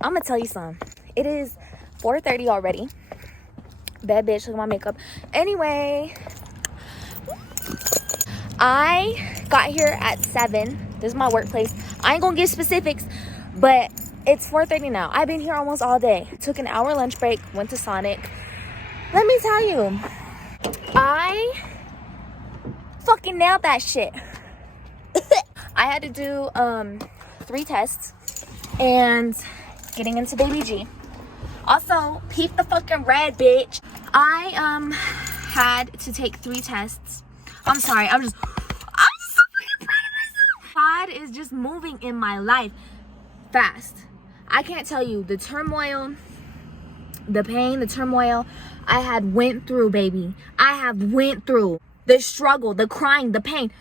I'm gonna tell you something. It is 4:30 already. Bad bitch, look at my makeup. Anyway, I got here at 7. This is my workplace. I ain't gonna give specifics, but it's 4:30 now. I've been here almost all day. Took an hour lunch break, went to Sonic. Let me tell you, I fucking nailed that shit. I had to do 3 tests and getting into baby G. Also, peep the fucking red, bitch. I had to take 3 tests. I'm sorry, I'm just so fucking proud of myself. God is just moving in my life fast. I can't tell you the turmoil, the pain, the turmoil I had went through, baby. I have went through the struggle, the crying, the pain.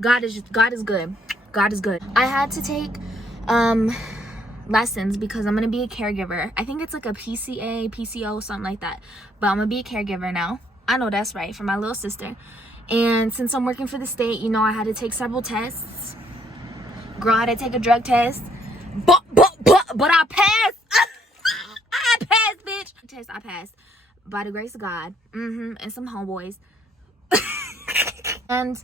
God is good. God is good. I had to take lessons because I'm gonna be a caregiver. I think it's like a PCA, PCO, something like that. But I'm gonna be a caregiver now. I know that's right, for my little sister. And since I'm working for the state, you know, I had to take several tests. Girl, I had to take a drug test. But I passed. I passed, bitch. Test I passed by the grace of God. And some homeboys. And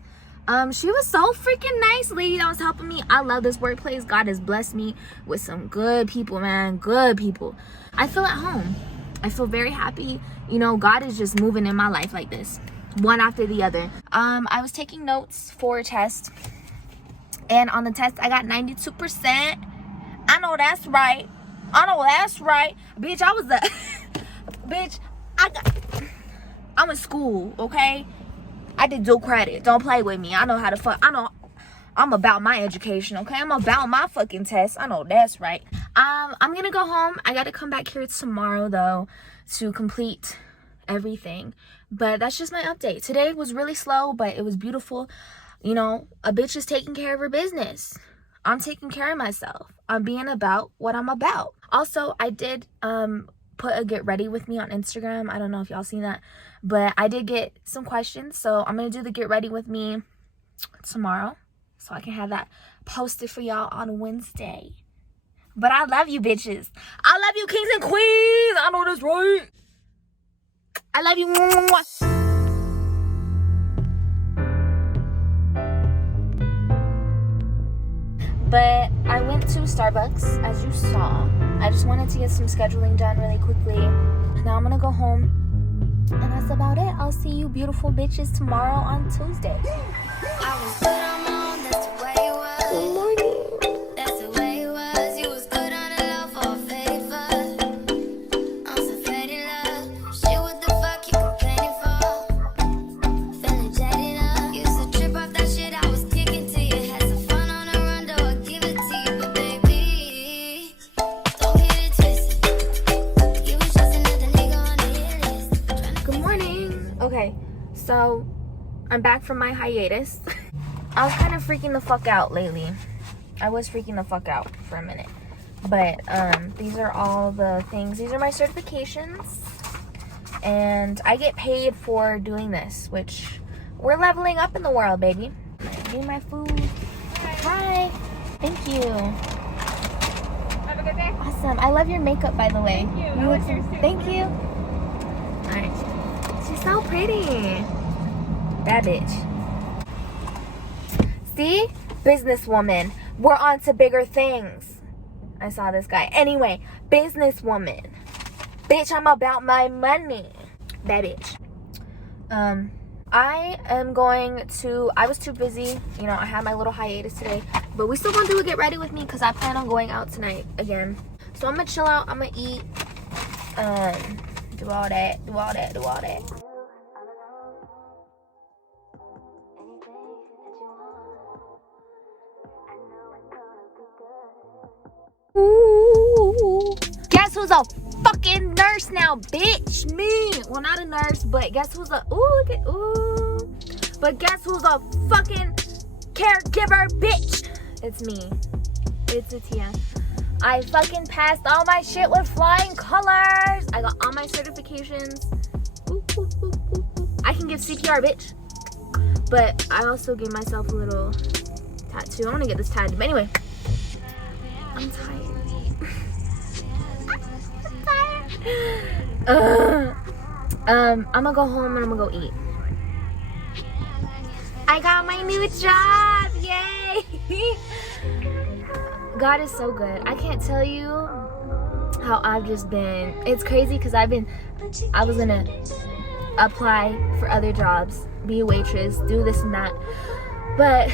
she was so freaking nice, lady that was helping me. I love this workplace. God has blessed me with some good people, man. Good people. I feel at home. I feel very happy. You know, God is just moving in my life like this, one after the other. I was taking notes for a test, and on the test I got 92%. I know that's right. Bitch, I was the bitch, I'm in school, okay? I did dual credit. Don't play with me. I know how to fuck. I'm about my education, okay? I'm about my fucking test. I know that's right. I'm gonna go home. I gotta come back here tomorrow though to complete everything. But that's just my update. Today was really slow, but it was beautiful. You know, a bitch is taking care of her business. I'm taking care of myself. I'm being about what I'm about. Also, I did put a get ready with me on Instagram. I don't know if y'all seen that, but I did get some questions, so I'm gonna do the get ready with me tomorrow so I can have that posted for y'all on Wednesday. But I love you bitches. I love you kings and queens. I know that's right. I love you. But I went to Starbucks, as you saw. I just wanted to get some scheduling done really quickly. Now I'm gonna go home, and that's about it. I'll see you beautiful bitches tomorrow on Tuesday. I was good on my own, that's the way it was. Good morning. That's the way it was. You was good on the low for a favor. I'm so fed in love. Shit, what the fuck you complaining for? Feeling jaded up. Used to trip off that shit I was kicking to you. Had some fun on the run, though I give it to you. But baby, don't get it twisted. You was just another nigga on the hit list. Good morning. Okay, so I'm back from my hiatus. I was kind of freaking the fuck out lately. I was freaking the fuck out for a minute. But these are all the things. These are my certifications. And I get paid for doing this, which we're leveling up in the world, baby. I do my food. Hi. Thank you. Have a good day. Awesome. I love your makeup, by the way. Thank you. I like yours too. Thank you. Alright. She's so pretty. Bad bitch. See? Businesswoman. We're on to bigger things. I saw this guy. Anyway, businesswoman. Bitch, I'm about my money. Bad bitch. I am going to... I was too busy. You know, I had my little hiatus today. But we still gonna do a get ready with me because I plan on going out tonight again. So I'm gonna chill out. I'm gonna eat. Do all that. Ooh. Guess who's a fucking nurse now, bitch? Me. Well, not a nurse, but guess who's a... Ooh. But guess who's a fucking caregiver, bitch? It's me. It's Atia. I fucking passed all my shit with flying colors. I got all my certifications. I can give CPR, bitch. But I also gave myself a little tattoo. I want to get this tattooed. But anyway, I'm tired. I'm gonna go home and I'm gonna go eat. I got my new job! Yay! God is so good. I can't tell you how I've just been. It's crazy because I was gonna apply for other jobs, be a waitress, do this and that. But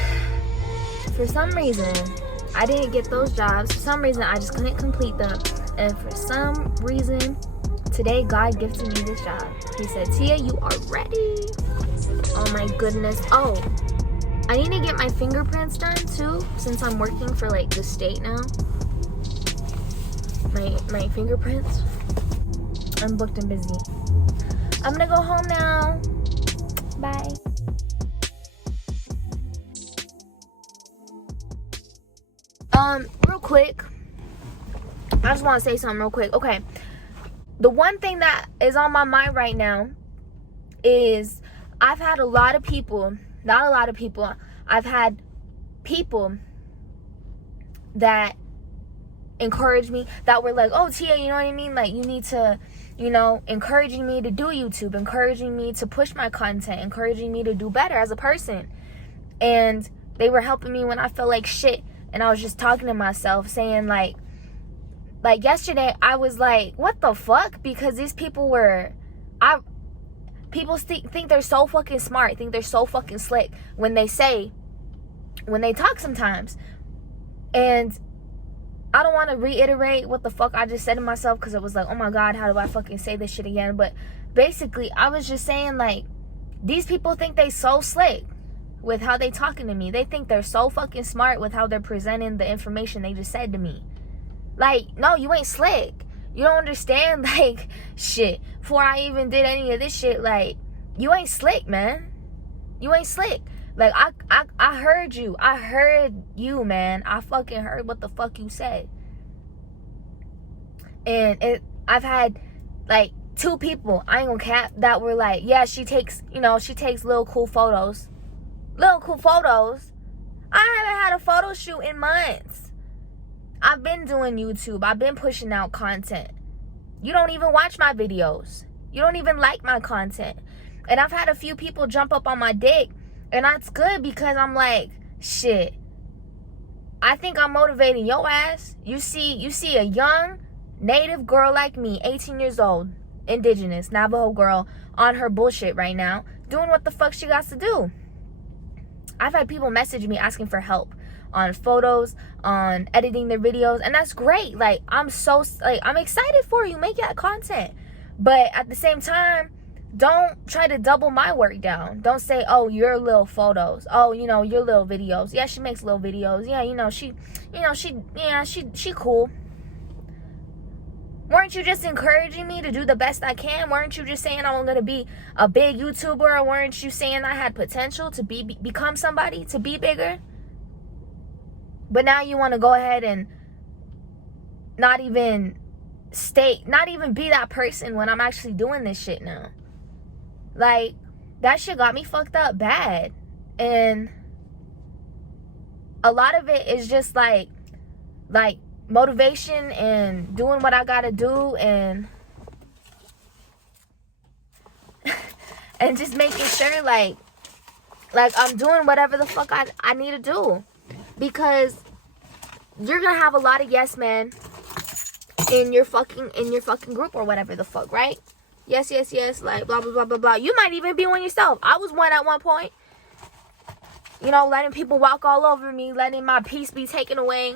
for some reason, I didn't get those jobs. For some reason, I just couldn't complete them. And for some reason, today God gifted me this job. He said, Tia, you are ready. Oh my goodness. Oh, I need to get my fingerprints done too, since I'm working for like the state now. My fingerprints. I'm booked and busy. I'm gonna go home now. Bye. Real quick, I just want to say something real quick. Okay, the one thing that is on my mind right now is I've had a lot of people, not a lot of people, I've had people that encourage me, that were like, oh, Tia, you know what I mean? Like, you need to, you know, encouraging me to do YouTube, encouraging me to push my content, encouraging me to do better as a person. And they were helping me when I felt like shit. And I was just talking to myself, saying like yesterday, I was like, what the fuck? Because these people were, people think they're so fucking smart, think they're so fucking slick when they talk sometimes. And I don't want to reiterate what the fuck I just said to myself, because it was like, oh my God, how do I fucking say this shit again? But basically, I was just saying, like, these people think they so slick with how they talking to me. They think they're so fucking smart with how they're presenting the information they just said to me. Like, no, you ain't slick. You don't understand, like, shit. Before I even did any of this shit, like, you ain't slick, man. You ain't slick. Like, I heard you. I heard you, man. I fucking heard what the fuck you said. And I've had, like, 2 people, I ain't gonna cap, that were like, yeah, she takes little cool photos. Little cool photos. I haven't had a photo shoot in months. I've been doing YouTube. I've been pushing out content. You don't even watch my videos. You don't even like my content. And I've had a few people jump up on my dick. And that's good, because I'm like, shit, I think I'm motivating your ass. You see a young native girl like me, 18 years old, indigenous, Navajo girl, on her bullshit right now, doing what the fuck she got to do. I've had people message me asking for help on photos, on editing their videos, and that's great. Like, I'm excited for you. Make that content. But at the same time, don't try to double my work down. Don't say, oh, your little photos. Oh, your little videos. Yeah, she makes little videos. Yeah, she cool. Weren't you just encouraging me to do the best I can? Weren't you just saying I'm going to be a big YouTuber? Or weren't you saying I had potential to become somebody, to be bigger? But now you want to go ahead and not even be that person when I'm actually doing this shit now. Like, that shit got me fucked up bad. And a lot of it is just like motivation and doing what I gotta do, and and just making sure like I'm doing whatever the fuck I need to do. Because you're gonna have a lot of yes men in your fucking group or whatever the fuck, right? Yes, like blah blah blah blah blah. You might even be one yourself. I was one at one point. Letting people walk all over me, letting my peace be taken away.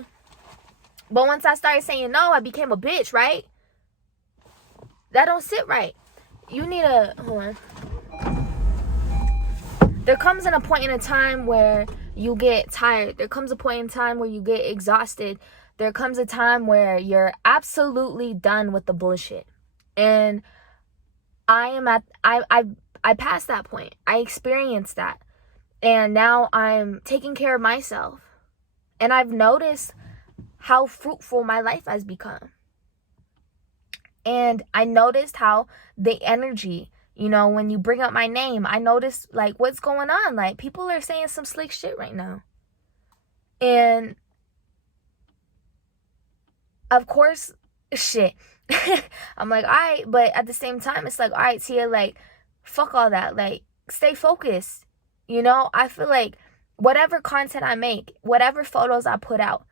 But once I started saying no, I became a bitch, right? That don't sit right. You need a... Hold on. There comes a point in a time where you get tired. There comes a point in time where you get exhausted. There comes a time where you're absolutely done with the bullshit. And I passed that point. I experienced that. And now I'm taking care of myself. And I've noticed how fruitful my life has become. And I noticed how the energy, when you bring up my name, I noticed like what's going on. Like, people are saying some slick shit right now. And of course, shit. I'm like, all right, but at the same time, it's like, all right, Tia, like, fuck all that. Like, stay focused. You know, I feel like whatever content I make, whatever photos I put out,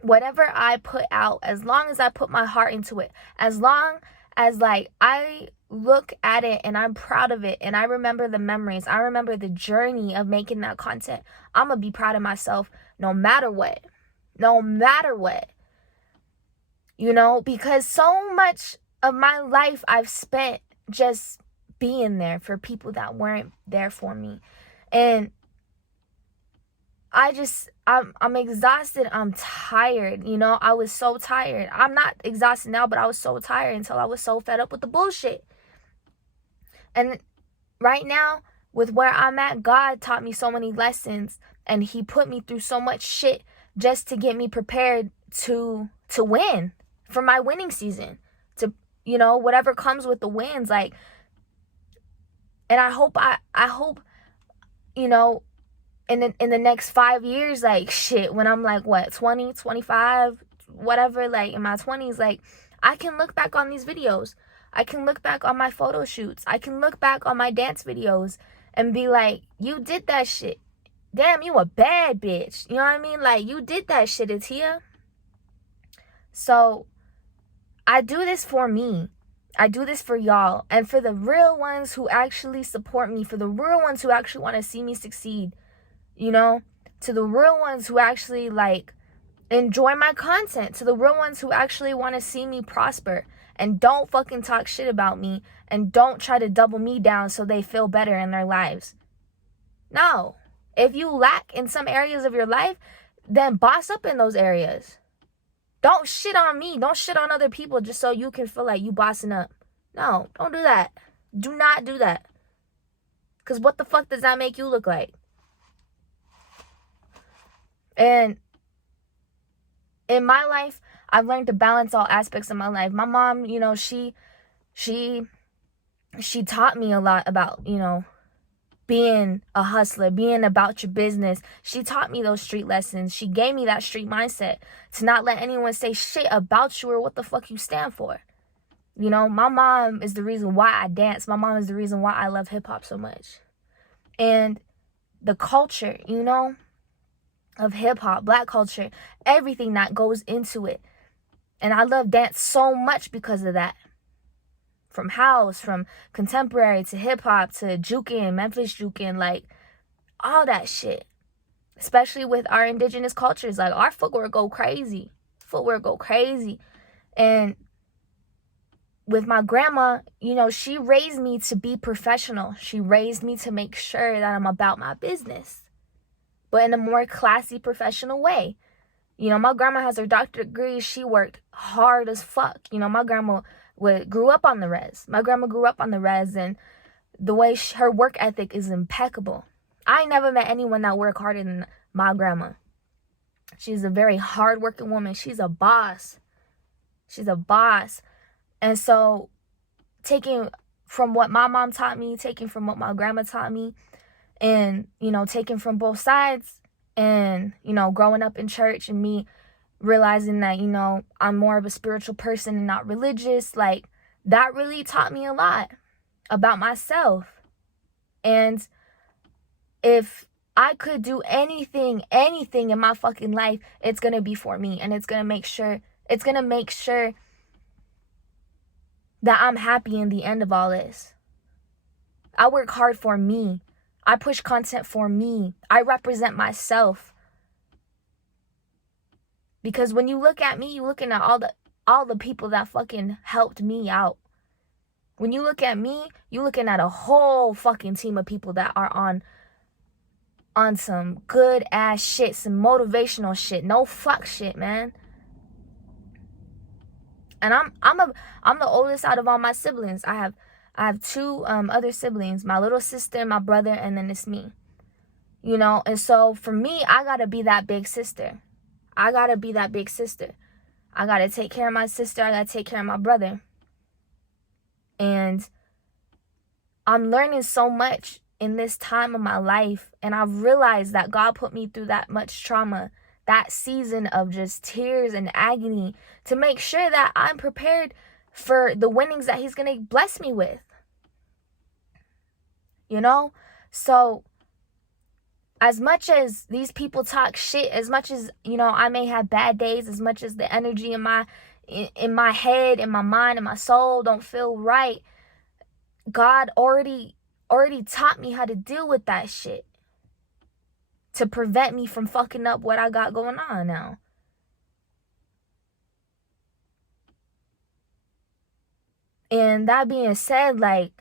whatever I put out, as long as I put my heart into it, as long as like I look at it and I'm proud of it and I remember the memories, I remember the journey of making that content, I'm gonna be proud of myself no matter what. No matter what. You know, because so much of my life I've spent just being there for people that weren't there for me. And I'm exhausted. I'm tired. You know, I was so tired. I'm not exhausted now, but I was so tired until I was so fed up with the bullshit. And right now, with where I'm at, God taught me so many lessons and he put me through so much shit just to get me prepared to win for my winning season. To, you know, whatever comes with the wins, like, and I hope, you know, in the next 5 years, like, shit, when I'm like, what, 20, 25, whatever, like, in my 20s, like, I can look back on these videos. I can look back on my photo shoots. I can look back on my dance videos and be like, you did that shit. Damn, you a bad bitch. You know what I mean? Like, you did that shit, Atia. So, I do this for me. I do this for y'all. And for the real ones who actually support me. For the real ones who actually want to see me succeed. You know, to the real ones who actually like enjoy my content, to the real ones who actually want to see me prosper and don't fucking talk shit about me and don't try to double me down so they feel better in their lives. No. If you lack in some areas of your life, then boss up in those areas. Don't shit on me. Don't shit on other people just so you can feel like you bossing up. No, don't do that. Do not do that. Because what the fuck does that make you look like? And in my life, I've learned to balance all aspects of my life. My mom, you know, she taught me a lot about, you know, being a hustler, being about your business. She taught me those street lessons. She gave me that street mindset to not let anyone say shit about you or what the fuck you stand for. You know, my mom is the reason why I dance. My mom is the reason why I love hip hop so much. And the culture, you know, of hip-hop, black culture, everything that goes into it. And I love dance so much because of that. From house, from contemporary to hip-hop to juking, Memphis juking, like all that shit. Especially with our indigenous cultures, like our footwork go crazy. And with my grandma, you know, she raised me to be professional. She raised me to make sure that I'm about my business, but in a more classy, professional way. You know, my grandma has her doctorate degree. She worked hard as fuck. You know, my grandma grew up on the res. And the way her work ethic is impeccable. I ain't never met anyone that worked harder than my grandma. She's a very hardworking woman. She's a boss. And so, taking from what my mom taught me, taking from what my grandma taught me, and, you know, taking from both sides, and, you know, growing up in church and me realizing that, you know, I'm more of a spiritual person and not religious, like, that really taught me a lot about myself. And if I could do anything in my fucking life, it's gonna be for me, and it's gonna make sure that I'm happy in the end of all this. I work hard for me. I push content for me. I represent myself. Because when you look at me, you're looking at all the people that fucking helped me out. When you look at me, you're looking at a whole fucking team of people that are on some good ass shit, some motivational shit, no fuck shit, man. And I'm the oldest out of all my siblings. I have two other siblings, my little sister, my brother, and then it's me. You know, and so for me, I gotta be that big sister. I gotta take care of my sister. I gotta take care of my brother. And I'm learning so much in this time of my life. And I've realized that God put me through that much trauma, that season of just tears and agony to make sure that I'm prepared for the winnings that he's going to bless me with. You know? So as much as these people talk shit, as much as, you know, I may have bad days, as much as the energy in my head, in my mind, in my soul don't feel right, God already taught me how to deal with that shit to prevent me from fucking up what I got going on now. And that being said, like,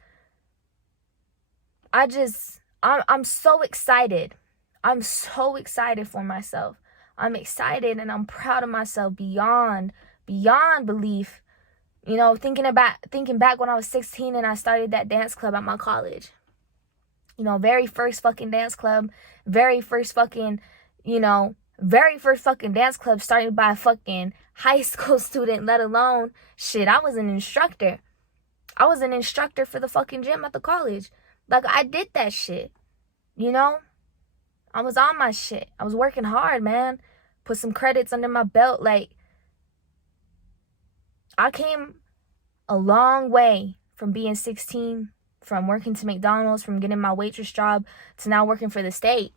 I'm so excited. I'm so excited for myself. I'm excited and I'm proud of myself beyond belief. You know, thinking back when I was 16 and I started that dance club at my college. You know, very first fucking dance club started by a fucking high school student, let alone shit. I was an instructor. I was an instructor for the fucking gym at the college. Like, I did that shit. You know? I was on my shit. I was working hard, man. Put some credits under my belt. Like, I came a long way from being 16, from working to McDonald's, from getting my waitress job to now working for the state.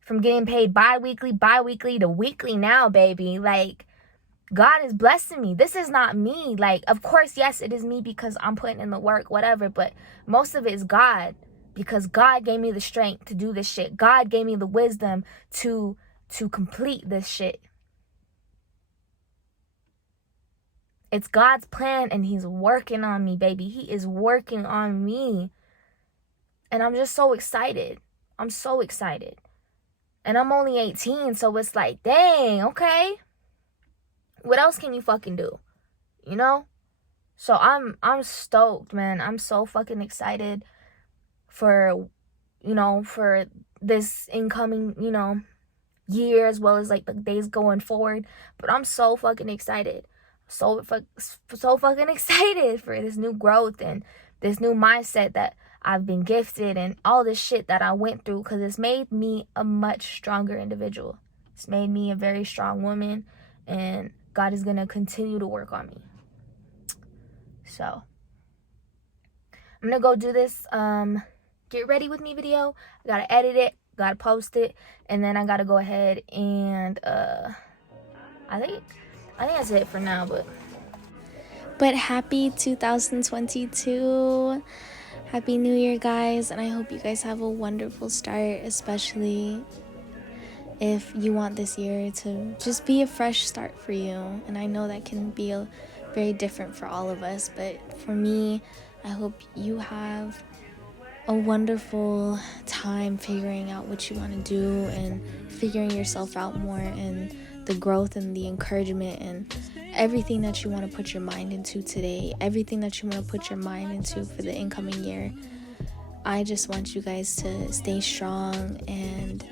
From getting paid bi-weekly to weekly now, baby. Like, God is blessing me. This is not me. Like, of course, yes, it is me because I'm putting in the work, whatever. But most of it is God, because God gave me the strength to do this shit. God gave me the wisdom to complete this shit. It's God's plan and he's working on me, baby. He is working on me. And I'm just so excited. I'm so excited. And I'm only 18, so it's like, dang, okay. What else can you fucking do? You know? So I'm stoked, man. I'm so fucking excited for, you know, for this incoming, you know, year, as well as like the days going forward. But I'm so fucking excited. So fucking excited for this new growth and this new mindset that I've been gifted and all this shit that I went through, because it's made me a much stronger individual. It's made me a very strong woman, and God is going to continue to work on me. So I'm going to go do this get ready with me video. I got to edit it, got to post it, and then I got to go ahead and I think that's it for now, but happy 2022. Happy New Year, guys, and I hope you guys have a wonderful start, especially if you want this year to just be a fresh start for you. And I know that can be very different for all of us, but for me, I hope you have a wonderful time figuring out what you want to do and figuring yourself out more, and the growth and the encouragement and everything that you want to put your mind into today, everything that you want to put your mind into for the incoming year. I just want you guys to stay strong and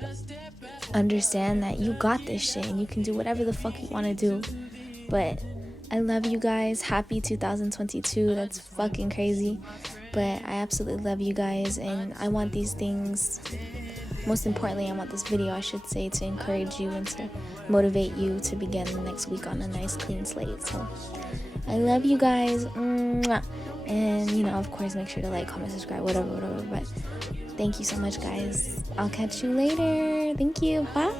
understand that you got this shit and you can do whatever the fuck you want to do. But I love you guys. Happy 2022. That's fucking crazy. But I absolutely love you guys, and I want these things, most importantly, I want this video, I should say, to encourage you and to motivate you to begin the next week on a nice clean slate. So I love you guys. Mwah. And, you know, of course, make sure to like, comment, subscribe, whatever. But thank you so much, guys. I'll catch you later. Thank you. Bye.